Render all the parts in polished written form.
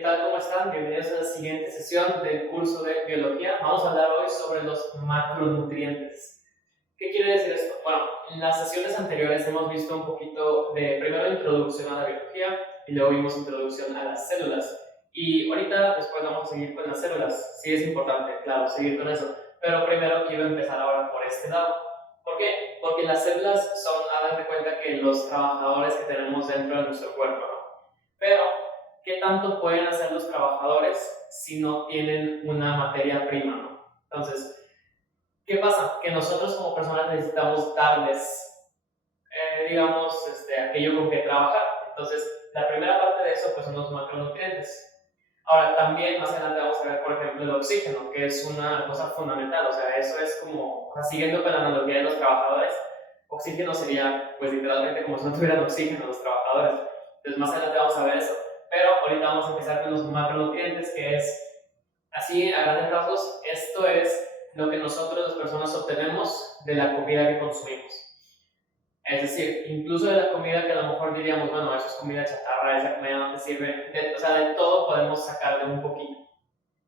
¿Qué tal? ¿Cómo están? Bienvenidos a la siguiente sesión del curso de biología. Vamos a hablar hoy sobre los macronutrientes. ¿Qué quiere decir esto? Bueno, en las sesiones anteriores hemos visto un poquito de primero introducción a la biología y luego vimos introducción a las células. Y ahorita después vamos a seguir con las células. Sí es importante, claro, seguir con eso. Pero primero quiero empezar ahora por este lado. ¿Por qué? Porque las células son, hagan de cuenta que los trabajadores que tenemos dentro de nuestro cuerpo, ¿no? Pero ¿qué tanto pueden hacer los trabajadores si no tienen una materia prima, ¿no? Entonces, ¿qué pasa? Que nosotros como personas necesitamos darles, aquello con que trabajar. Entonces, la primera parte de eso pues son los macronutrientes. Ahora, también más adelante vamos a ver, por ejemplo, el oxígeno, que es una cosa fundamental. O sea, eso es como, siguiendo con la analogía de los trabajadores, oxígeno sería, pues literalmente como si no tuvieran oxígeno los trabajadores. Entonces, más adelante vamos a ver eso. Pero ahorita vamos a empezar con los macronutrientes, que es, así a grandes rasgos, esto es lo que nosotros las personas obtenemos de la comida que consumimos. Es decir, incluso de la comida que a lo mejor diríamos, bueno, eso es comida chatarra, esa comida no te sirve, de todo podemos sacarle un poquito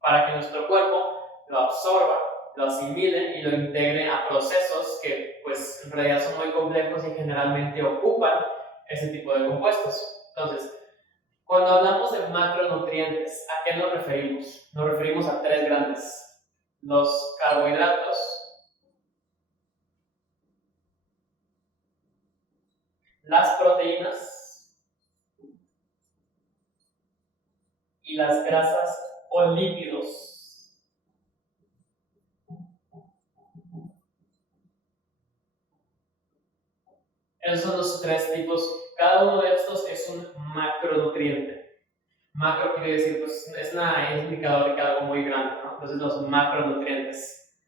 para que nuestro cuerpo lo absorba, lo asimile y lo integre a procesos que pues en realidad son muy complejos y generalmente ocupan ese tipo de compuestos. Entonces, cuando hablamos de macronutrientes, ¿a qué nos referimos? Nos referimos a tres grandes: los carbohidratos, las proteínas y las grasas o lípidos. Esos son los tres tipos. Cada uno de estos es un macronutriente. Macro quiere decir, pues, es un indicador de que algo muy grande, ¿no? Entonces, los macronutrientes.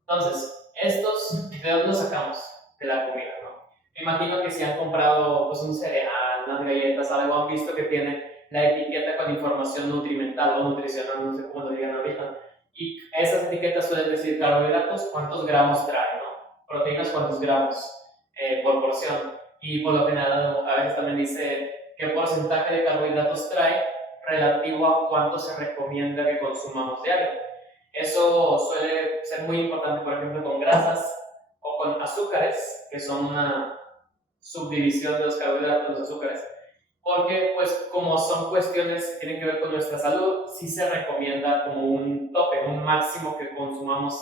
Entonces, estos, ¿de dónde los sacamos? De la comida, ¿no? Me imagino que si han comprado pues, un cereal, unas galletas, algo, han visto que tiene la etiqueta con información nutrimental o nutricional, no sé cómo lo digan ahorita. Y esas etiquetas suelen decir carbohidratos, cuántos gramos trae, ¿no? Proteínas, cuántos gramos por porción. Y por lo general, a veces también dice qué porcentaje de carbohidratos trae relativo a cuánto se recomienda que consumamos diario. Eso suele ser muy importante, por ejemplo, con grasas o con azúcares, que son una subdivisión de los carbohidratos, los azúcares, porque pues como son cuestiones que tienen que ver con nuestra salud, sí se recomienda como un tope, un máximo que consumamos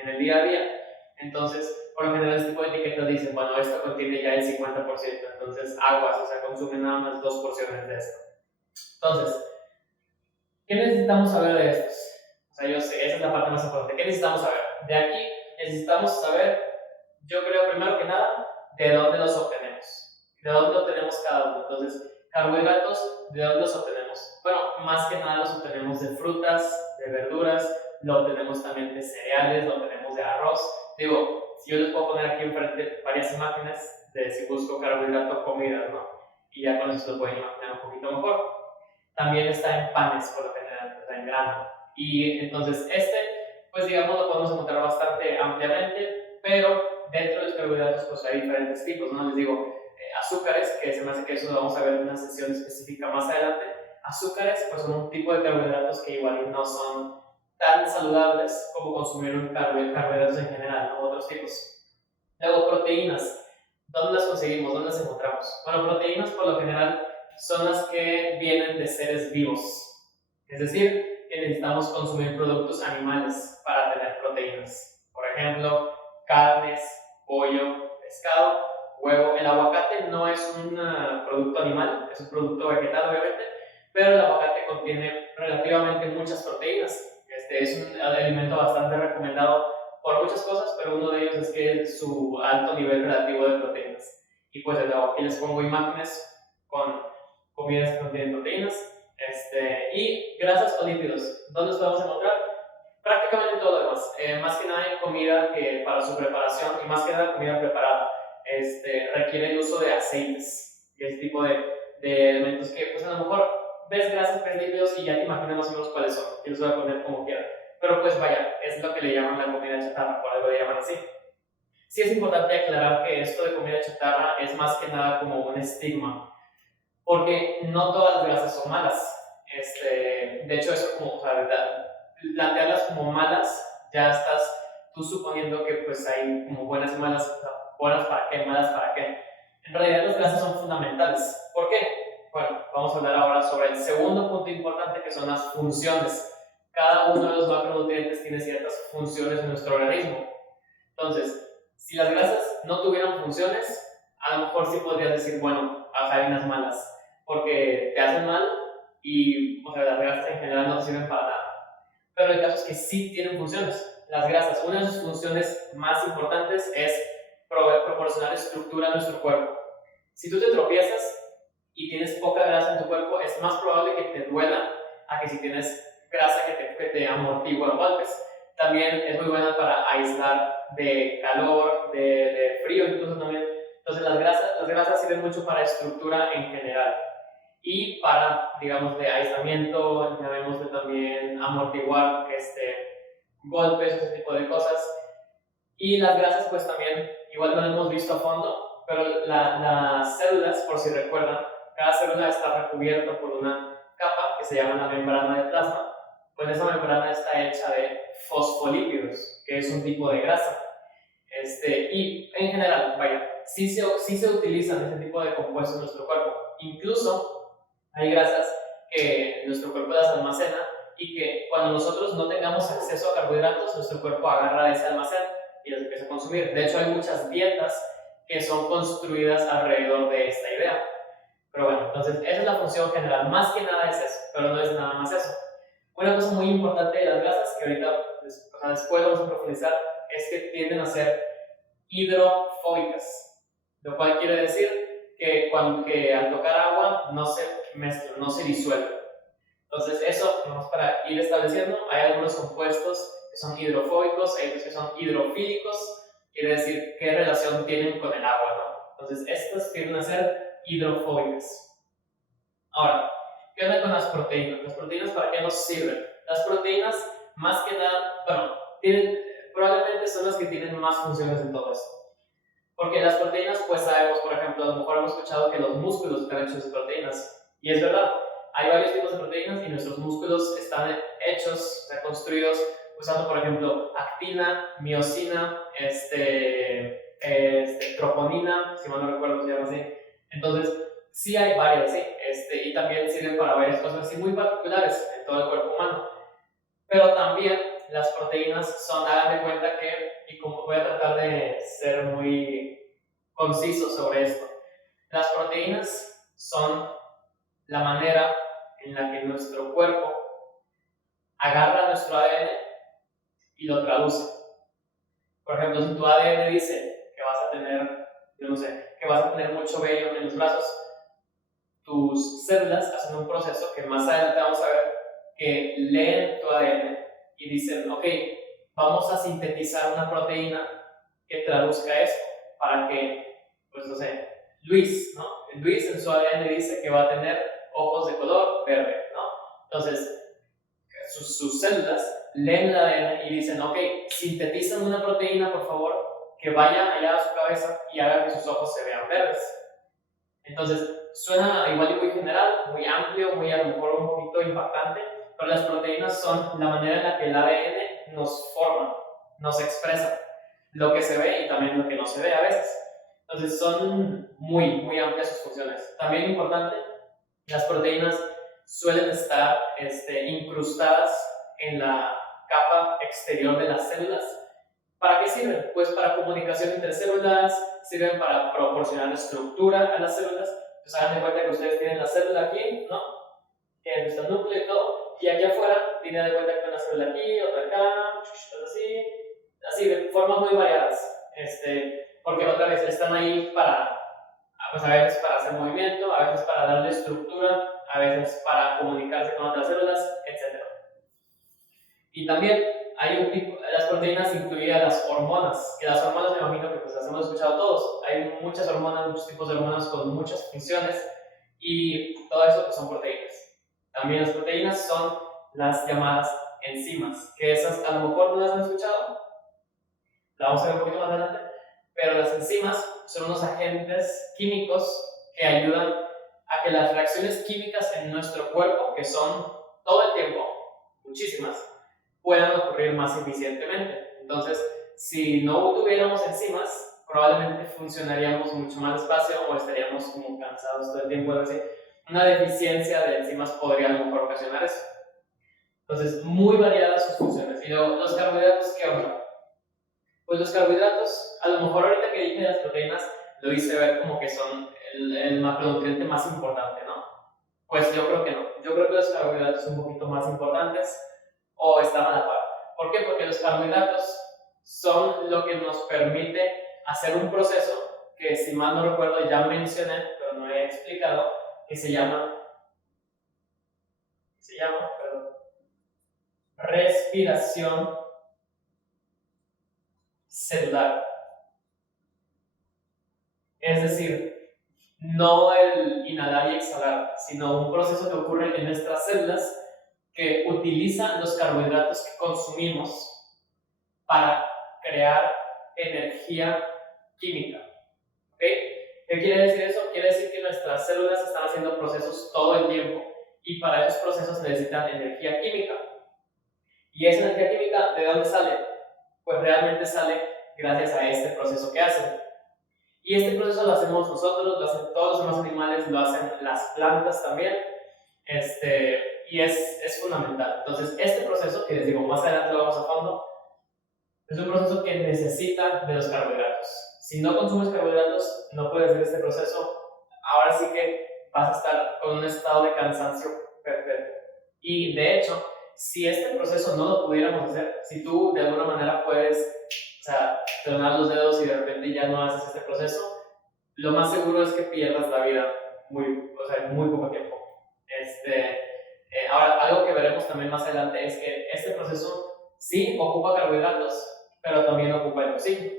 en el día a día. Entonces, por lo general, este tipo de etiquetas dicen, bueno, esto contiene ya el 50%, entonces aguas, o sea, consumen nada más 2 porciones de esto. Entonces, ¿qué necesitamos saber de estos? O sea, yo sé, esa es la parte más importante. ¿Qué necesitamos saber? De aquí necesitamos saber, yo creo, primero que nada, de dónde los obtenemos. De dónde obtenemos cada uno. Entonces, carbohidratos, ¿de dónde los obtenemos? Bueno, más que nada los obtenemos de frutas, de verduras, lo obtenemos también de cereales, lo obtenemos de arroz. Digo, si yo les puedo poner aquí enfrente varias imágenes de si busco carbohidrato, comidas, ¿no? Y ya con eso se lo pueden imaginar un poquito mejor. También está en panes, por lo general, está en grano. Y entonces pues digamos, lo podemos encontrar bastante ampliamente, pero dentro de los carbohidratos pues hay diferentes tipos, ¿no? Les digo, azúcares, que se me hace que eso lo vamos a ver en una sesión específica más adelante. Azúcares pues son un tipo de carbohidratos que igual no son tan saludables como consumir un carbohidratos en general, ¿no? Otros tipos. Luego, proteínas. ¿Dónde las conseguimos? ¿Dónde las encontramos? Bueno, proteínas por lo general son las que vienen de seres vivos. Es decir, que necesitamos consumir productos animales para tener proteínas. Por ejemplo, carnes, pollo, pescado, huevo. El aguacate no es un producto animal, es un producto vegetal obviamente, pero el aguacate contiene relativamente muchas proteínas. Es un alimento bastante recomendado por muchas cosas, pero uno de ellos es que es su alto nivel relativo de proteínas. Y pues de nuevo, aquí les pongo imágenes con comidas que contienen proteínas. Y grasas o lípidos. ¿Dónde los podemos encontrar? Prácticamente en todo lo demás. Más que nada en comida que para su preparación, y más que nada comida preparada, requiere el uso de aceites y ese tipo de elementos que pues a lo mejor ves grasas, ves lípidos y ya te imaginas más o menos cuáles son. Y los voy a poner como quiera. Pero pues vaya, es lo que le llaman la comida chatarra, por algo le llaman así. Sí es importante aclarar que esto de comida chatarra es más que nada como un estigma, porque no todas las grasas son malas. De hecho, eso como, o sea, plantearlas como malas, ya estás tú suponiendo que pues hay como buenas y malas, o sea, buenas para qué, malas para qué. En realidad las grasas son fundamentales. ¿Por qué? Bueno, vamos a hablar ahora sobre el segundo punto importante, que son las funciones. Cada uno de los macronutrientes tiene ciertas funciones en nuestro organismo. Entonces, si las grasas no tuvieran funciones, a lo mejor sí podrías decir, bueno, hay unas malas, porque te hacen mal y, o sea, las grasas en general no te sirven para nada. Pero el caso es que sí tienen funciones. Las grasas, una de sus funciones más importantes es proporcionar estructura a nuestro cuerpo. Si tú te tropiezas y tienes poca grasa en tu cuerpo, es más probable que te duela a que si tienes grasa que te amortigua los golpes. También es muy buena para aislar de calor, de frío incluso también. Entonces las grasas sirven mucho para estructura en general y para, digamos, de aislamiento, llamémosle también amortiguar golpes, ese tipo de cosas. Y las grasas pues también, igual no lo hemos visto a fondo, pero las células, por si recuerdan, cada célula está recubierta por una capa que se llama la membrana de plasma. Pues esa membrana está hecha de fosfolípidos, que es un tipo de grasa. Y en general, vaya, sí se utilizan ese tipo de compuestos en nuestro cuerpo. Incluso hay grasas que nuestro cuerpo las almacena y que cuando nosotros no tengamos acceso a carbohidratos, nuestro cuerpo agarra de ese almacén y las empieza a consumir. De hecho, hay muchas dietas que son construidas alrededor de esta idea. Pero bueno, entonces esa es la función general. Más que nada es eso, pero no es nada más eso. Una cosa muy importante de las grasas, que ahorita después vamos a profundizar, es que tienden a ser hidrofóbicas, lo cual quiere decir que al tocar agua no se mezclan, no se disuelven. Entonces eso, vamos para ir estableciendo, hay algunos compuestos que son hidrofóbicos, hay otros que son hidrofílicos, quiere decir qué relación tienen con el agua, ¿no? Entonces estos tienden a ser hidrofóbicas. Ahora, ¿qué onda con las proteínas? ¿Las proteínas para qué nos sirven? Las proteínas, más que nada, bueno, probablemente son las que tienen más funciones en todo esto. Porque las proteínas, pues sabemos, por ejemplo, a lo mejor hemos escuchado que los músculos están hechos de proteínas. Y es verdad, hay varios tipos de proteínas y nuestros músculos están hechos, construidos usando, por ejemplo, actina, miosina, troponina, si mal no recuerdo se llama así. Entonces, sí hay varias, sí, y también sirven para varias cosas así muy particulares en todo el cuerpo humano. Pero también las proteínas son, hagan de cuenta que, y como voy a tratar de ser muy conciso sobre esto, las proteínas son la manera en la que nuestro cuerpo agarra nuestro ADN y lo traduce. Por ejemplo, si tu ADN dice que vas a tener, yo no sé, que vas a tener mucho vello en los brazos, tus células hacen un proceso que más adelante vamos a ver, que leen tu ADN y dicen, ok, vamos a sintetizar una proteína que traduzca esto para que, pues no sé, Luis, ¿no? Luis en su ADN dice que va a tener ojos de color verde, ¿no? Entonces, sus células leen el ADN y dicen, ok, sintetizan una proteína, por favor, que vaya allá a su cabeza y haga que sus ojos se vean verdes. Entonces, suena igual y muy general, muy amplio, muy a lo mejor un poquito impactante, pero las proteínas son la manera en la que el ADN nos forma, nos expresa lo que se ve y también lo que no se ve a veces. Entonces, son muy, muy amplias sus funciones. También importante, las proteínas suelen estar incrustadas en la capa exterior de las células. ¿Para qué sirven? Pues para comunicación entre células, sirven para proporcionar estructura a las células. Pues hagan de cuenta que ustedes tienen la célula aquí, ¿no? Tienen nuestro núcleo y todo, y aquí afuera tienen de cuenta que una célula aquí, otra acá, así, de formas muy variadas. Porque otra vez están ahí para, pues a veces para hacer movimiento, a veces para darle estructura, a veces para comunicarse con otras células, etc. Y también hay un tipo, las proteínas incluidas las hormonas, que las hormonas me imagino que pues las hemos escuchado todos. Hay muchas hormonas, muchos tipos de hormonas con muchas funciones y todo eso pues son proteínas. También las proteínas son las llamadas enzimas, que esas a lo mejor no las han escuchado, la vamos a ver un poquito más adelante, pero las enzimas son unos agentes químicos que ayudan a que las reacciones químicas en nuestro cuerpo, que son todo el tiempo, muchísimas, puedan ocurrir más eficientemente. Entonces, si no tuviéramos enzimas, probablemente funcionaríamos mucho más despacio o estaríamos como cansados todo el tiempo. Es decir, una deficiencia de enzimas podría a lo mejor ocasionar eso. Entonces, muy variadas sus funciones. Y luego, los carbohidratos, ¿qué onda? Pues los carbohidratos, a lo mejor ahorita que dije las proteínas, lo hice ver como que son el macronutriente más importante, ¿no? Pues yo creo que no. Yo creo que los carbohidratos son un poquito más importantes o están a la par. ¿Por qué? Porque los carbohidratos son lo que nos permite hacer un proceso que, si mal no recuerdo, ya mencioné, pero no he explicado, que se llama respiración celular. Es decir, no el inhalar y exhalar, sino un proceso que ocurre en nuestras células que utiliza los carbohidratos que consumimos para crear energía química. ¿Ok? ¿Qué quiere decir eso? Quiere decir que nuestras células están haciendo procesos todo el tiempo y para esos procesos necesitan energía química. ¿Y esa energía química de dónde sale? Pues realmente sale gracias a este proceso que hacen. Y este proceso lo hacemos nosotros, lo hacen todos los demás animales, lo hacen las plantas también, y es fundamental. Entonces, este proceso, que les digo, más adelante lo vamos a fondo, es un proceso que necesita de los carbohidratos. Si no consumes carbohidratos, no puedes hacer este proceso. Ahora sí que vas a estar con un estado de cansancio perfecto. Y de hecho, si este proceso no lo pudiéramos hacer, si tú de alguna manera puedes, tronar los dedos y de repente ya no haces este proceso, lo más seguro es que pierdas la vida en muy poco tiempo. Ahora, algo que veremos también más adelante es que este proceso sí ocupa carbohidratos, pero también ocupa el oxígeno.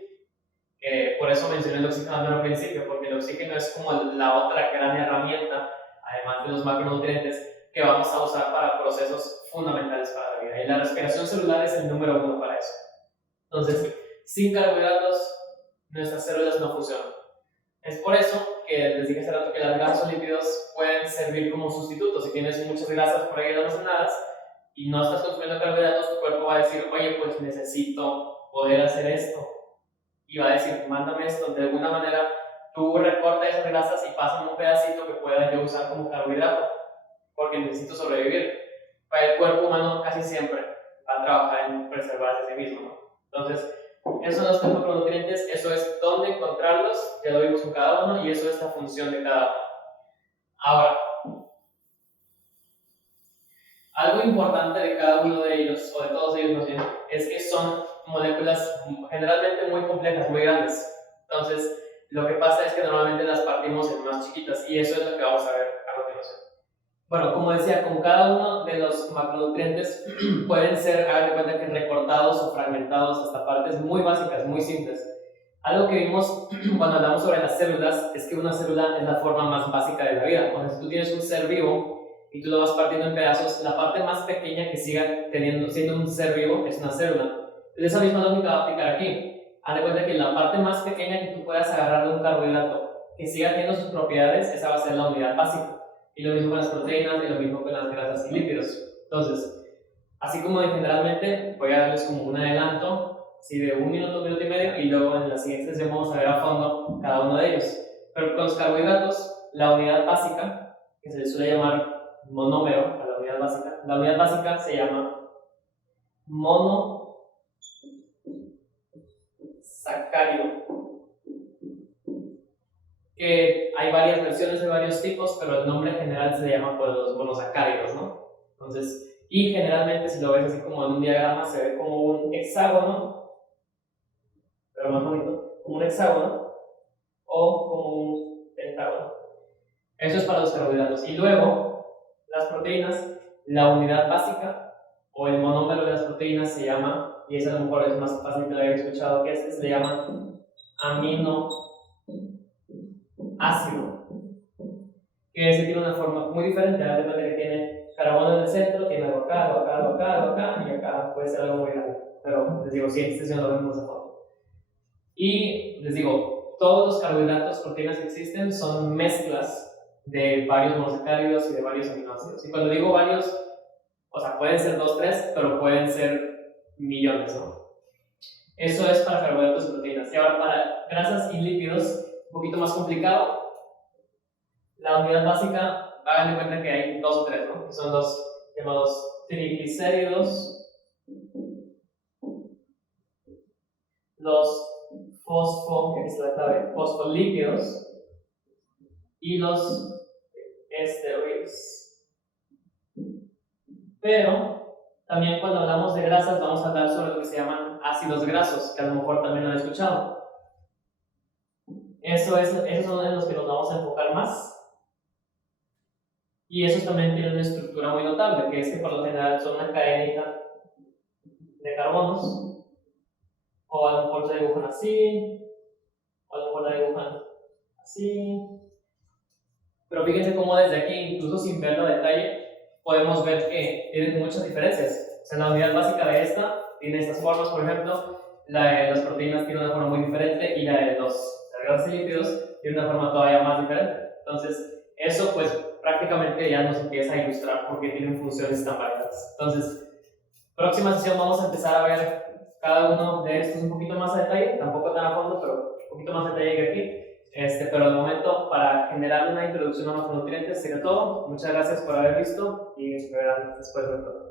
Por eso mencioné el oxígeno al principio, porque el oxígeno es como la otra gran herramienta, además de los macronutrientes, que vamos a usar para procesos fundamentales para la vida. Y la respiración celular es el número 1 para eso. Entonces, sin carbohidratos, nuestras células no funcionan. Es por eso que les dije hace rato que las grasas o lípidos pueden servir como sustitutos. Si tienes muchas grasas por ahí almacenadas y no estás consumiendo carbohidratos, tu cuerpo va a decir, oye, pues necesito poder hacer esto. Y va a decir, mándame esto. De alguna manera, tú recortas esas grasas y pásame un pedacito que pueda yo usar como carbohidrato, porque necesito sobrevivir. Para el cuerpo humano casi siempre va a trabajar en preservarse a sí mismo, ¿no? Entonces, esos son los macronutrientes, eso es dónde encontrarlos, ya lo vimos con cada uno, y eso es la función de cada uno. Ahora, algo importante de cada uno de ellos, o de todos ellos más bien, es que son moléculas generalmente muy complejas, muy grandes. Entonces, lo que pasa es que normalmente las partimos en más chiquitas, y eso es lo que vamos a ver a continuación. Bueno, como decía, con cada uno de los macronutrientes pueden ser, hagan de cuenta que recortados o fragmentados hasta partes muy básicas, muy simples. Algo que vimos cuando hablamos sobre las células es que una célula es la forma más básica de la vida. O sea, si tú tienes un ser vivo y tú lo vas partiendo en pedazos, la parte más pequeña que siga siendo un ser vivo es una célula. Esa misma lógica va a aplicar aquí. Haz de cuenta que la parte más pequeña que tú puedas agarrar de un carbohidrato que siga teniendo sus propiedades, esa va a ser la unidad básica. Y lo mismo con las proteínas y lo mismo con las grasas y lípidos. Entonces, así como generalmente, voy a darles como un adelanto, ¿sí? De 1 minuto, 1 minuto y medio, y luego en la siguiente sesión vamos a ver a fondo cada uno de ellos. Pero con los carbohidratos, la unidad básica, que se le suele llamar monómero a la unidad básica se llama monosacárido. Que hay varias versiones de varios tipos, pero el nombre general se le llama pues los monosacáridos, ¿no? Entonces, y generalmente si lo ves así como en un diagrama se ve como un hexágono, pero más bonito, como un hexágono o como un pentágono. Eso es para los carbohidratos. Y luego, las proteínas, la unidad básica o el monómero de las proteínas se llama, y eso a lo mejor es más fácil de haber escuchado que se le llama aminoácido, que ese tiene una forma muy diferente. A la que tiene carbono en el centro, tiene algo acá, algo acá, algo acá, algo acá, y acá puede ser algo muy grande. Pero les digo, sí, en esta sesión lo vemos a fondo. Y les digo, todos los carbohidratos, proteínas que existen son mezclas de varios monosacáridos y de varios aminoácidos. Y cuando digo varios, o sea, pueden ser 2, 3, pero pueden ser millones, ¿no? Eso es para carbohidratos y proteínas. Y ahora para grasas y lípidos, un poquito más complicado. La unidad básica, hagan de cuenta que hay 2 o 3, ¿no? Son los llamados triglicéridos, los fosfolípidos y los esteroides. Pero también cuando hablamos de grasas vamos a hablar sobre lo que se llaman ácidos grasos, que a lo mejor también lo han escuchado. Esos son en los que nos vamos a enfocar más. Y esos también tienen una estructura muy notable, que es que por lo general son una cadenita de carbonos, o a lo mejor la dibujan así, o a lo mejor la dibujan así. Pero fíjense cómo desde aquí, incluso sin verlo a detalle, podemos ver que tienen muchas diferencias. O sea, la unidad básica de esta tiene estas formas, por ejemplo, la de las proteínas tiene una forma muy diferente y la de los grasas y lípidos tiene una forma todavía más diferente. Entonces, eso pues prácticamente ya nos empieza a ilustrar por qué tienen funciones tan variadas. Entonces, próxima sesión vamos a empezar a ver cada uno de estos un poquito más a detalle, tampoco tan a fondo, pero un poquito más a detalle que aquí. Pero de momento, para generar una introducción a los macronutrientes, sería todo. Muchas gracias por haber visto y nos verán después de todo.